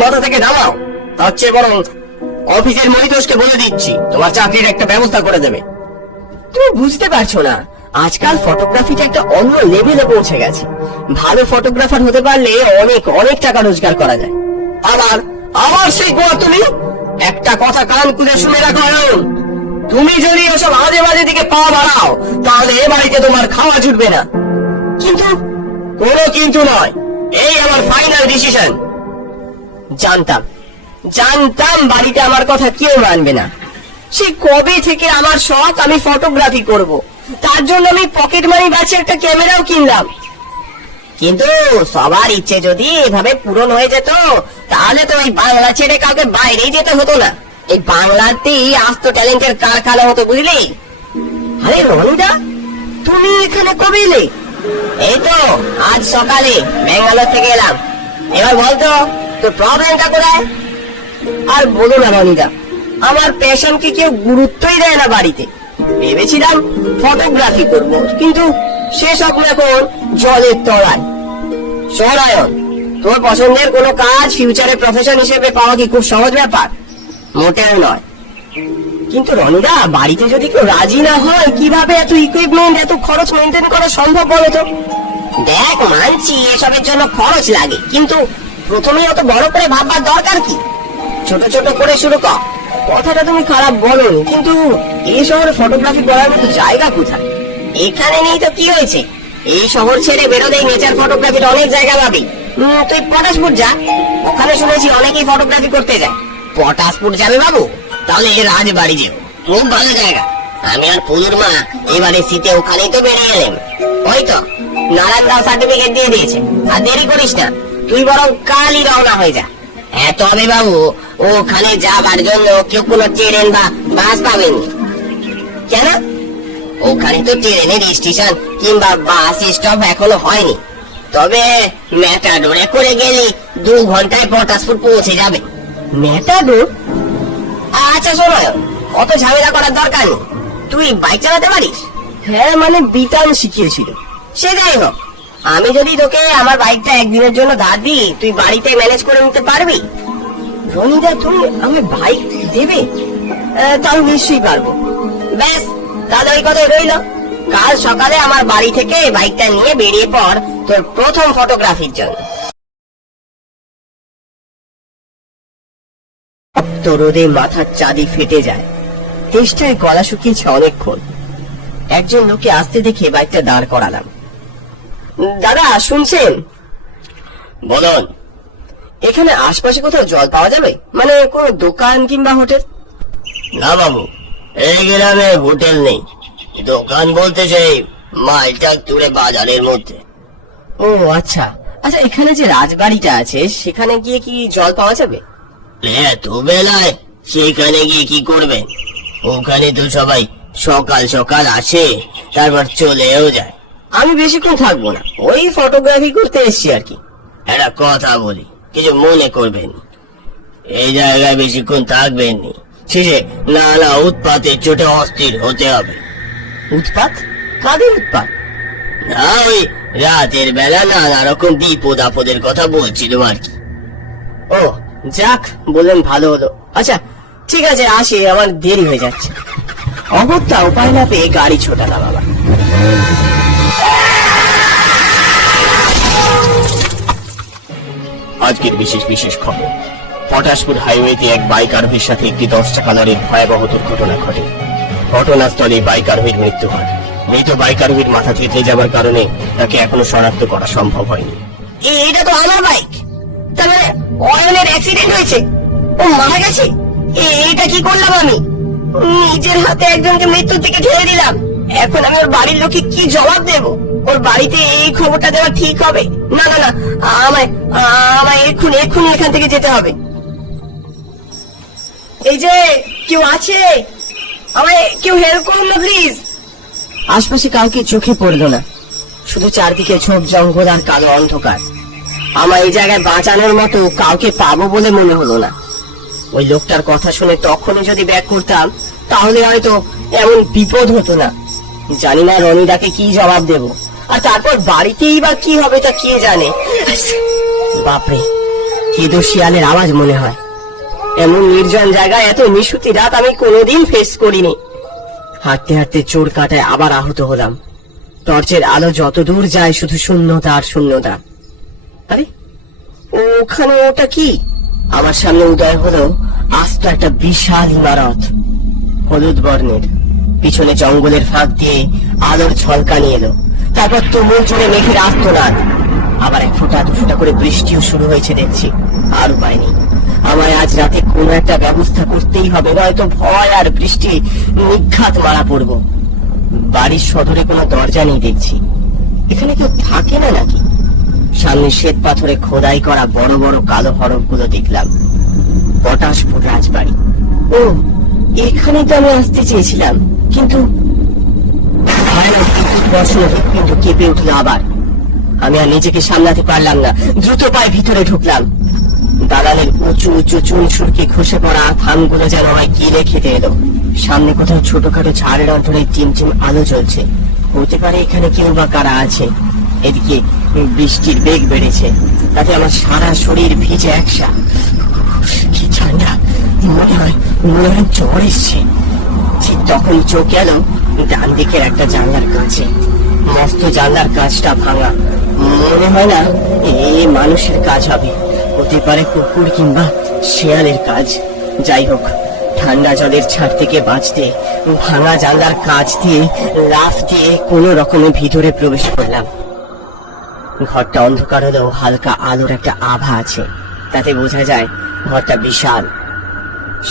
মাথা থেকে নামাও। তার চেয়ে বরং অফিসের মনিতোষকে বলে দিচ্ছি তোমার চাকরির একটা ব্যবস্থা করে দেবে। তুমি বুঝতে পারছো না, আজকাল ফটোগ্রাফিটা একটা অন্য লেভেলে পৌঁছে গেছে। ভালো ফটোগ্রাফার হতে পারলে অনেক অনেক টাকা রোজগার করা যায়। আবার সেই গোয়া তুমি একটা কথা কান খুলে শুনে রাখো, তুমি যদি ওসব আজে বাজে দিকে পা বাড়াও তাহলে এ বাড়িতে তোমার খাওয়া জুটবে না। কিন্তু কোনো কিন্তু নয়, এই আমার ফাইনাল ডিসিশন। জানতাম বাড়িতে আমার কথা কেউ মানবে না। সে কবে থেকে আমার শখ আমি ফটোগ্রাফি করব, তার জন্য আমি পকেট মানি বাঁচে একটা ক্যামেরাও কিনলাম। কিন্তু সবার ইচ্ছে যদি এভাবে পূরণ হয়ে যেত তাহলে তো ওই বাংলা ছেড়ে কাউকে বাইরেই যেতে হতো না। এই বাংলাতেই আস্ত ট্যালেন্টের কারখানা হতো, বুঝলি? আরে রনিদা, তুমি এখানে কবে এলে? এই তো আজ সকালে ব্যাঙ্গালোর থেকে এলাম। এবার বলতো তোর প্রবলেমটা কোথায়? আর বলো না রনিদা, আমার প্যাশনকে কেউ গুরুত্বই দেয় না বাড়িতে। ভেবেছিলাম ফটোগ্রাফি করব, কিন্তু সে স্বপ্ন এখন জলের তলায়। সরায়ন, তোর পছন্দের কোনো কাজ ফিউচারে প্রফেশন হিসেবে পাওয়া কি খুব সহজ ব্যাপার? মোটেও নয়। কিন্তু রনিদা, বাড়িতে যদি কেউ রাজি না হয় কিভাবে এত ইকুইপমেন্ট, এত খরচ মেনটেন করা সম্ভব বলো তো? দেখ, মানছি এসবের জন্য খরচ লাগে, কিন্তু প্রথমে অত বড় করে ভাববার দরকার কি? ছোট ছোট করে শুরু কর। কথাটা তুমি খারাপ বলোনি, কিন্তু এই শহরে ফটোগ্রাফি করার মতো জায়গা কোথায়? এখানে নেই তো কি হয়েছে? এই শহর ছেড়ে বেরোলেই নেচার ফটোগ্রাফির অনেক জায়গা পাবি। তুই পটাশপুর যা, ওখানে শুনেছি অনেকেই ফটোগ্রাফি করতে যায়। পটাশপুর যাবে বাবু? তাহলে রাজবাড়ি যাবো, খুব ভালো জায়গা। আমি আর পুলুর মা এবারে শীতে ওখানেই তো বেরিয়ে এলেন। ওই তো নারায়ণরাও সার্টিফিকেট দিয়ে দিয়েছে। আর দেরি করিস না, তুই বরং কালই রওনা হয়ে যা। হ্যাঁ তবে বাবু, ওখানে যাবার জন্য কেউ কোনো ট্রেন বা বাস পাবেনি। কেন? ওখানে তো ট্রেনের স্টেশন কিংবা বাস স্টপ এখনো হয়নি। তবে ম্যাটাডোরে করে গেলে 2 ঘন্টায় পটাশপুর পৌঁছে যাবে। ম্যাটাডোর? আচ্ছা শোনো, অত ঝামেলা করার দরকার নেই। তুই বাইক চালাতে পারিস? হ্যাঁ, মানে বিতান শিখিয়েছিল। সে যাই হোক, আমি যদি তোকে আমার বাইকটা একদিনের জন্য ধার দিই, তুই বাড়িতে ম্যানেজ করে নিতে পারবি? রনিদা, তুমি আমি বাইক দেবে? তাও নিশ্চয়ই পারবো। ব্যাস, তাহলে ওই কথাই রইল। কাল সকালে আমার বাড়ি থেকে বাইকটা নিয়ে বেরিয়ে পড় তোর প্রথম ফটোগ্রাফির জন্য। তো রোদে মাথার চাঁদি ফেটে যায়, তেষ্টায় গলা শুকিয়েছে অনেকক্ষণ। একজন লোকে আসতে দেখে বাইকটা দাঁড় করালাম। দাদা শুনছেন? বলুন। এখানে আশপাশে কোথাও জল পাওয়া যাবে? মানে কোনো দোকান কিংবা হোটেল? না বাবু, এই গ্রামে হোটেল নেই। দোকান বলতে সেই মাইলটা দূরে বাজারের মধ্যে। ও আচ্ছা আচ্ছা, এখানে যে রাজবাড়িটা আছে সেখানে গিয়ে কি জল পাওয়া যাবে? এত বেলায় সেখানে গিয়ে কি করবেন? ওখানে তো সবাই সকাল সকাল আসে, তারপর চলেও যায়। আমি বেশিক্ষণ থাকবো না, ওই ফটোগ্রাফি করতে এসছি আর কি। একটা কথা বলি, কিছু মনে করবেন? এই জায়গায় বেশিক্ষণ থাকবেন নি, শেষে নানা উৎপাতের চোটে অস্থির হতে হবে। উৎপাত? কাদের উৎপাত? না, ওই রাতের বেলা নানা রকম বিপদ আপদের কথা বলছিলাম আর কি। ও যাক, বললেন ভালো হলো। আচ্ছা ঠিক আছে, আসি, আমার দেরি হয়ে যাচ্ছে। অগত্যা উপায় না পেয়ে গাড়ি ছোটালাম আবার। আজকের বিশেষ খবর। পটাশপুর হাইওয়েতে এক বাইক আরোহীর সাথে একটি 10 চাকা লরির ভয়াবহ দুর্ঘটনা ঘটে। ঘটনাস্থলে বাইক আরোহীর মৃত্যু হয়। মৃত বাইক আরোহীর মাথা থেতলে যাবার কারণে তাকে এখনো শনাক্ত করা সম্ভব হয়নি। এটা তো আমার বাইক, তার মানে অয়নের অ্যাক্সিডেন্ট হয়েছে, ও মারা গেছে। এটা কি করলাম আমি? নিজের হাতে একজনকে মৃত্যুর দিকে ঠেলে দিলাম। এখন আমি ওর বাড়ির লোককে কি জবাব দেব? ওর বাড়িতে এই খবরটা দেওয়া ঠিক হবে? না না না, আমায় এক্ষুনি এখান থেকে যেতে হবে। এই যে কেউ আছে, আমায় কেউ হেল্প করুন না প্লিজ। আশপাশে কাউকে চোখে পড়লো না, শুধু চারদিকে ঝোপ জঙ্গল আর কালো অন্ধকার। আমার এই জায়গায় বাঁচানোর মতো কাউকে পাবো বলে মনে হলো না। ওই লোকটার কথা শুনে তখনই যদি ব্যাক করতাম তাহলে হয়তো এমন বিপদ হতো না। জানি না রনিদাকে কি জবাব দেব, আর তারপর বাড়িতেই বা কি হবে তা কে জানে। বাপরে, কেঁদো শিয়ালের আওয়াজ মনে হয়। এমন নির্জন জায়গায় এত নিশুতি রাত আমি কোনোদিন ফেস করিনি। হাঁটতে হাঁটতে চোর কাঁটায় আবার আহত হলাম। টর্চের আলো যত দূর যায় শুধু শূন্যতা আর শূন্যতা। আরে ওখানে ওটা কি? আমার সামনে উদয় হলো আস্ত একটা বিশাল ইমারত, হলুদ বর্ণের। পিছনে জঙ্গলের ফাঁক দিয়ে আলোর ঝলকানি এলো। তারপর তুমুল জোরে মেঘের আস্তনাদ। আবার এক ফোঁটা দু ফোঁটা করে বৃষ্টিও শুরু হয়েছে দেখছি। আর উপায় নেই, আমায় আজ রাতে কোনো একটা ব্যবস্থা করতেই হবে, নয়তো ভয় আর বৃষ্টি নিঘাত মারা পড়ব। বাড়ির সদরে কোনো দরজা নেই দেখছি। এখানে কেউ থাকে না নাকি? সামনে শ্বেত পাথরে খোদাই করা বড় বড় কালো হরফগুলো দেখলাম, পটাশপুর রাজবাড়ি। ও, এখানে তো আমি আসতে চেয়েছিলাম, কিন্তু কিন্তু কেঁপে উঠলো আবার। আমি আর নিজেকে সামলাতে পারলাম না, দ্রুত পায়ে ভিতরে ঢুকলাম। দালানের উঁচু উঁচু চুন সুরকে খসে পড়া থামগুলো যেন আমায় গিলে খেতে এলো। সামনে কোথাও ছোটখাটো ঝাড় লণ্ঠনে টিমটিম আলো জ্বলছে। হতে পারে এখানে কেউ বা কারা আছে। এদিকে বৃষ্টির বেগ বেড়েছে, তাতে আমার সারা শরীর ভিজে একসা। কি ঠান্ডা, মনে হয় জ্বর এসছে। ঠিক তখন চোখ গেল ডান দিকের একটা জানলার কাছে। মস্ত জানলার কাজটা ভাঙা। মনে হয় না এ মানুষের কাজ হবে, হতে পারে কুকুর কিংবা শেয়ালের কাজ। যাই হোক, ঠান্ডা জলের ছাদ থেকে বাঁচতে ভাঙা জানলার কাজ দিয়ে লাফ দিয়ে কোনো রকমে ভিতরে প্রবেশ করলাম। ঘরটা অন্ধকার হলেও হালকা আলোর একটা আভা আছে, তাতে বোঝা যায় ঘরটা বিশাল।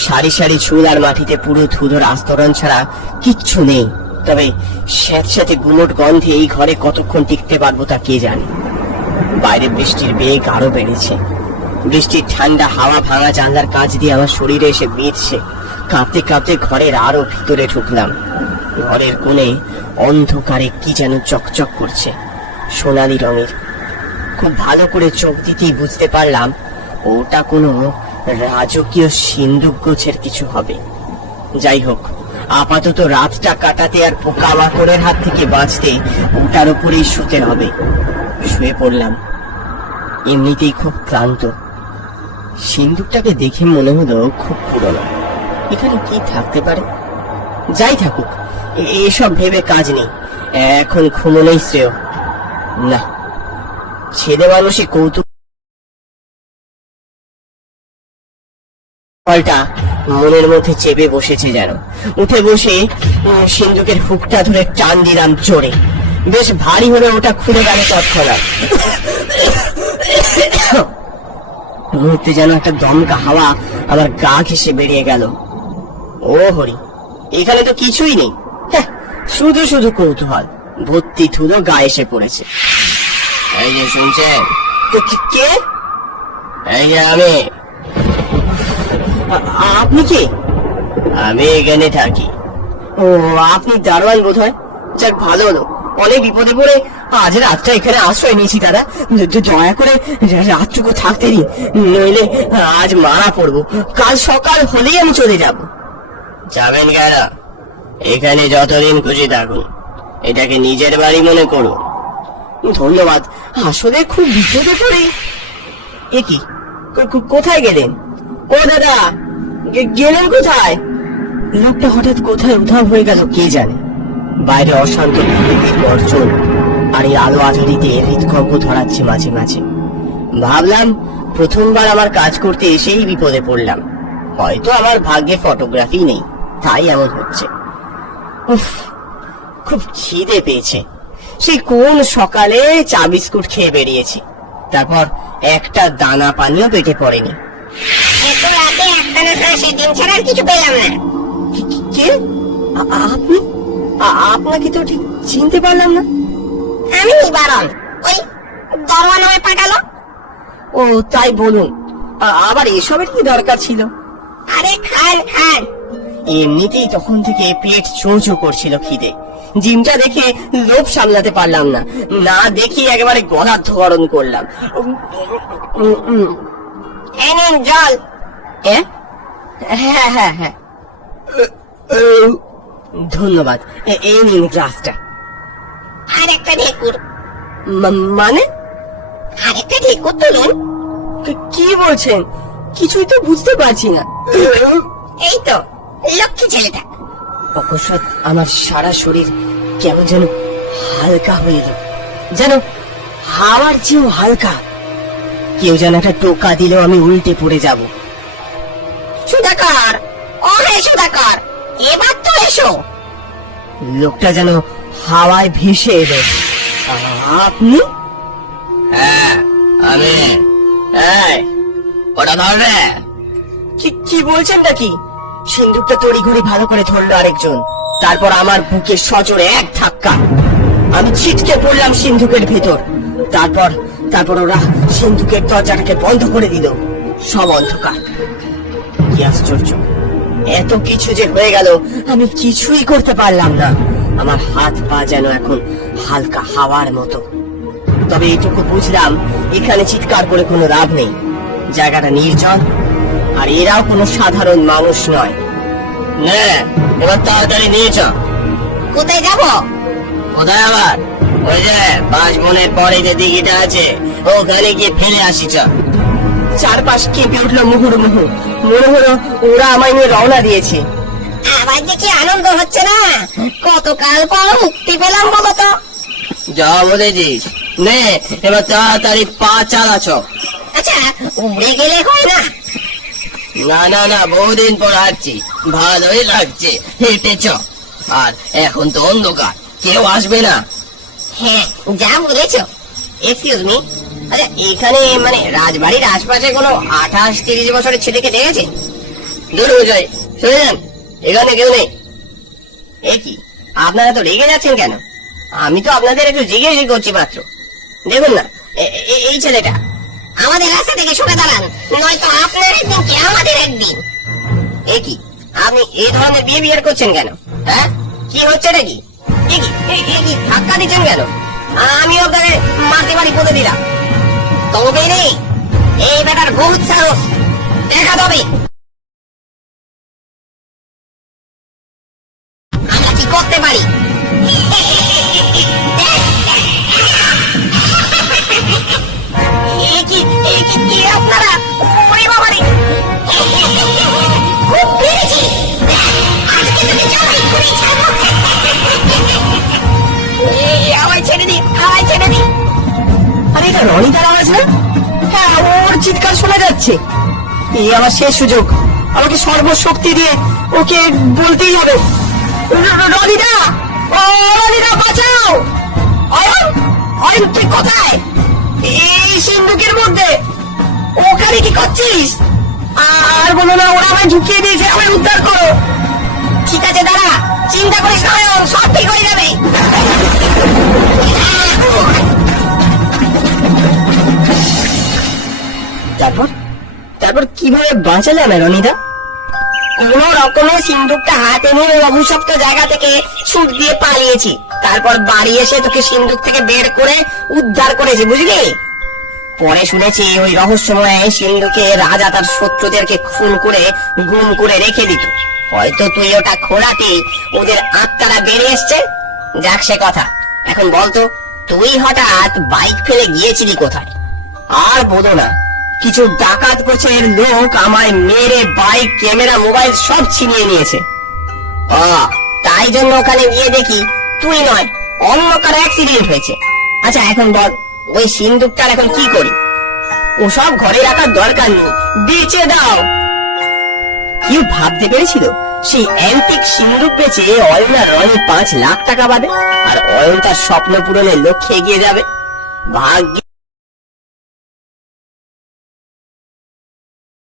সারি সারি চুল আর মাটিতে পুরো ধুলোর আস্তরণ ছাড়া কিচ্ছু নেই। তবে স্যাঁতস্যাঁতে গুমোট গন্ধে এই ঘরে কতক্ষণ টিকতে পারবো তা কে জানে। বাইরে বৃষ্টির বেগ আরো বেড়েছে। বৃষ্টির ঠান্ডা হাওয়া ভাঙা জানলার কাজ দিয়ে আমার শরীরে এসে বিঁধছে। কাঁপতে কাঁপতে ঘরের আরো ভিতরে ঢুকলাম। ঘরের কোণে অন্ধকারে কি যেন চকচক করছে, সোনালী রঙের। খুব ভালো করে চোখ দিতেই বুঝতে পারলাম ওটা কোনো রাজকীয় সিন্দুক গোছের কিছু হবে। যাই হোক, আপাতত রাতটা কাটাতে আর পোকামাকড়ের হাত থেকে বাঁচতে ওটার উপরেই শুতে হবে। শুয়ে পড়লাম। এমনিতেই খুব ক্লান্ত। সিন্দুকটাকে দেখে মনে হলো খুব পুরনো। এখানে কি থাকতে পারে? যাই থাকুক, এসব ভেবে কাজ নেই। এখন ঘুমোনোই শ্রেয়। না, ছেলে মানুষই কৌতুক ফলটা মনের মধ্যে চেপে বসেছে যেন। উঠে বসে সিন্দুকের হুকটা ধরে টান দিলাম জোরে। বেশ ভারী হলে ওটা খুলে গেল তৎক্ষণাৎ। মুহূর্তে যেন একটা দমকা হাওয়া আমার গা ঘেঁষে বেরিয়ে গেল। ও হরি, এখানে তো কিছুই নেই। শুধু শুধু কৌতূহল ভর্তি ধুলো গায়ে এসে পড়েছে। এই যে শুনছেন? কে? এই যে আমি। আপনি কি? আমি এখানে থাকি। ও, আপনি দারোয়ান বোধ হয়। যাক, ভালো হলো, অনেক বিপদে পড়ে আজ রাতটা এখানে আশ্রয় নিয়েছি। দাদা, দয়া করে রাতটুকু থাকতে দিন, নইলে আজ মারা পড়বো। কাল সকাল হলেই আমি চলে যাব। যাবেন কেন? এখানে যতদিন খুশি থাকুন, এটাকে নিজের বাড়ি মনে করুন। ধন্যবাদ, আসলে খুব বিপদে পড়ে। এ কি, কোথায় গেলেন? ও দাদা, গেলেন কোথায়? লোকটা হঠাৎ কোথায় উধাও হয়ে গেল কে জানে। বাইরে অশান্ত প্রকৃতির গর্জন আর এই আলো আধারিতে হৃদকম্প ধরাচ্ছে মাঝে মাঝে। ভাবলাম প্রথমবার আমার কাজ করতে এসেই বিপদে পড়লাম। হয়তো আমার ভাগ্যে ফটোগ্রাফি নেই, তাই এমন হচ্ছে। উফ, খুব খিদে পেয়েছে। সেই কোন সকালে চা বিস্কুট খেয়ে বেরিয়েছি, তারপর একটা দানা পানিও পেটে পড়েনি। কিছু পেলাম না। কে আপনি? আপনাকে তো ঠিক চিনতে পারলাম না। আমি নিবারণ, ওই দারোয়ান আমায় পাঠালো। ও, তাই বলুন। আবার এসবের কি দরকার ছিল? আরে খান খান। এমনিতেই তখন থেকে পেট চোচো করছিল খিদে। জিমটা দেখে লোভ সামলাতে পারলাম না, না দেখি একেবারে গলা ধরণ করলাম। এই নিন জল। হ্যাঁ হ্যাঁ হ্যাঁ, ধন্যবাদ। এই নিন গ্লাসটা। আর একটা ঢেকুর। মানে? আর একটা ঢেকুর তুলুন। কি বলছেন? কিছুই তো বুঝতে পারছি না। এই তো লক্ষ্মী ছেলেটা। অকস্মাৎ আমার সারা শরীর কেমন যেন হালকা হয়ে এলো, যেন হাওয়ার চেয়েও হালকা। কেউ যেন একটা টোকা দিলেও আমি উল্টে পড়ে যাব। সুধাকর, ও হে সুধাকর, এবার তো এসো। লোকটা যেন হাওয়ায় ভেসে এলো। আপনি? হ্যাঁ আমি। এই ওটা ধর রে। কি বলছেন নাকি? সিন্দুকটা তড়িঘড়ি ভালো করে ধরলো আরেকজন। তারপর আমার বুকে সজোরে এক ধাক্কা, আমি ছিটকে পড়লাম সিন্ধুকের ভেতর। তারপর ওরা সিন্ধুকের দরজাটাকে বন্ধ করে দিল। সব অন্ধকার। কি আশ্চর্য, এত কিছু যে হয়ে গেল আমি কিছুই করতে পারলাম না। আমার হাত পা যেন এখন হালকা হাওয়ার মতো। তবে এইটুকু বুঝলাম, এখানে চিৎকার করে কোনো লাভ নেই। জায়গাটা নির্জন, আর এরাও কোনো সাধারণ মানুষ নয়। নে এবার তাড়াতাড়ি নিয়ে চ। কোথায় যাব? কোথায় আবার? ওই যে বাঁশবনের পরে যে দিঘিটা আছে ওখানে গিয়ে ফেলে আসি চ। চারপাশ কেঁপে উঠলো মুহুর্মুহু। মনে হলো ওরা আমায় নিয়ে রওনা দিয়েছে। আমার যে কি আনন্দ হচ্ছে না, কতকাল পর মুক্তি পেলাম বলো তো। যা বলেছিস, নে এবার তাড়াতাড়ি পা চালা চ। আচ্ছা, উড়ে গেলে হয় না? না না না, বহুদিন পর হাঁটছি, ভালোই লাগছে, হেঁটে চ। আর এখন তো অন্ধকার, কেউ আসবে না। হ্যাঁ, যা বলেছো। এক্সকিউজ মি, আচ্ছা এখানে মানে রাজবাড়ির আশপাশে কোনো 28-30 বছরের ছেলেকে দেখেছে? দূর বুঝাই, শুনে যান, এখানে কেউ নেই। এ কি, আপনারা তো রেগে যাচ্ছেন কেন? আমি তো আপনাদের একটু জিজ্ঞেসই করছি মাত্র। দেখুন না, এই ছেলেটা। আমাদের রাস্তা থেকে সরে দাঁড়ান, নয়তো আপনার একদিন কি আমাদের একদিন। এ কি, আপনি এই ধরনের বিহেভিয়ার করছেন কেন? হ্যাঁ, কি হচ্ছে নাকি? এ কি ধাক্কা দিচ্ছেন কেন? আমি আপনাকে মারতে পারি বলে দিলাম। তবে নেই, এই বেটার বহুত সাহস, দেখা তবে আমরা কি করতে পারি। কি আপনারা, ওরে বাবারে, খুব পেরেছি। আজকে তোকে জবাই করে ছাড়বো। আমায় ছেড়ে দিন, আমায় ছেড়ে দিন। আরে এটা রনিতার আওয়াজ না? হ্যাঁ, ওর চিৎকার শোনা যাচ্ছে। এই আমার শেষ সুযোগ, আমাকে সর্বশক্তি দিয়ে ওকে বলতেই হবে, রনিদা, ও রনিদা বাঁচাও। অয়ন, অয়ন তুই কোথায়? এই সিন্ধুকের মধ্যে। ওখানে কি করছিস? আর বলো না, ওরা আমায় ঢুকিয়ে দিয়েছে, আমায় উদ্ধার করো। ঠিক আছে দাঁড়া, চিন্তা করিস না, অয়ন, সব ঠিক হয়ে যাবে। তারপর কিভাবে বাঁচালে না রনিদা? কোন রকমের সিন্দুকটা হাতে নিয়ে ওই অভিশপ্ত জায়গা থেকে ছুট দিয়ে পালিয়েছি। তারপর বাড়ি এসে তোকে সিন্দুক থেকে বের করে উদ্ধার করেছি, বুঝলি? পরে শুনেছি ওই রহস্যময় সিন্ধুকে রাজা তার শত্রুদেরকে খুন করে গুম করে রেখে দিত। হয়তো তুই ওটা খোলাতে ওদের আত্মারা বেরিয়ে এসছে। যাক সে কথা, এখন বলতো তুই হঠাৎ বাইক ফেলে গিয়েছিলি কোথায়? আর বলো না, কিছু ডাকাত গোছের লোক আমায় মেরে বাইক, ক্যামেরা, মোবাইল সব ছিনিয়ে নিয়েছে। তাই জন্য ওখানে গিয়ে দেখি তুই নয়, অন্য কারো অ্যাক্সিডেন্ট হয়েছে। আচ্ছা এখন বল, ওই সিন্দুকটার এখন কি করি? ওসব ঘরে রাখার দরকার নেই, বেচে দাও। কেউ ভাবতে পেরেছিল সেই অ্যান্টিক সিন্দুক বেচে অয়ন আর রনি 5 লাখ টাকা পাবে, আর অয়ন তার স্বপ্ন পূরণের লক্ষ্যে এগিয়ে যাবে? ভাগ্য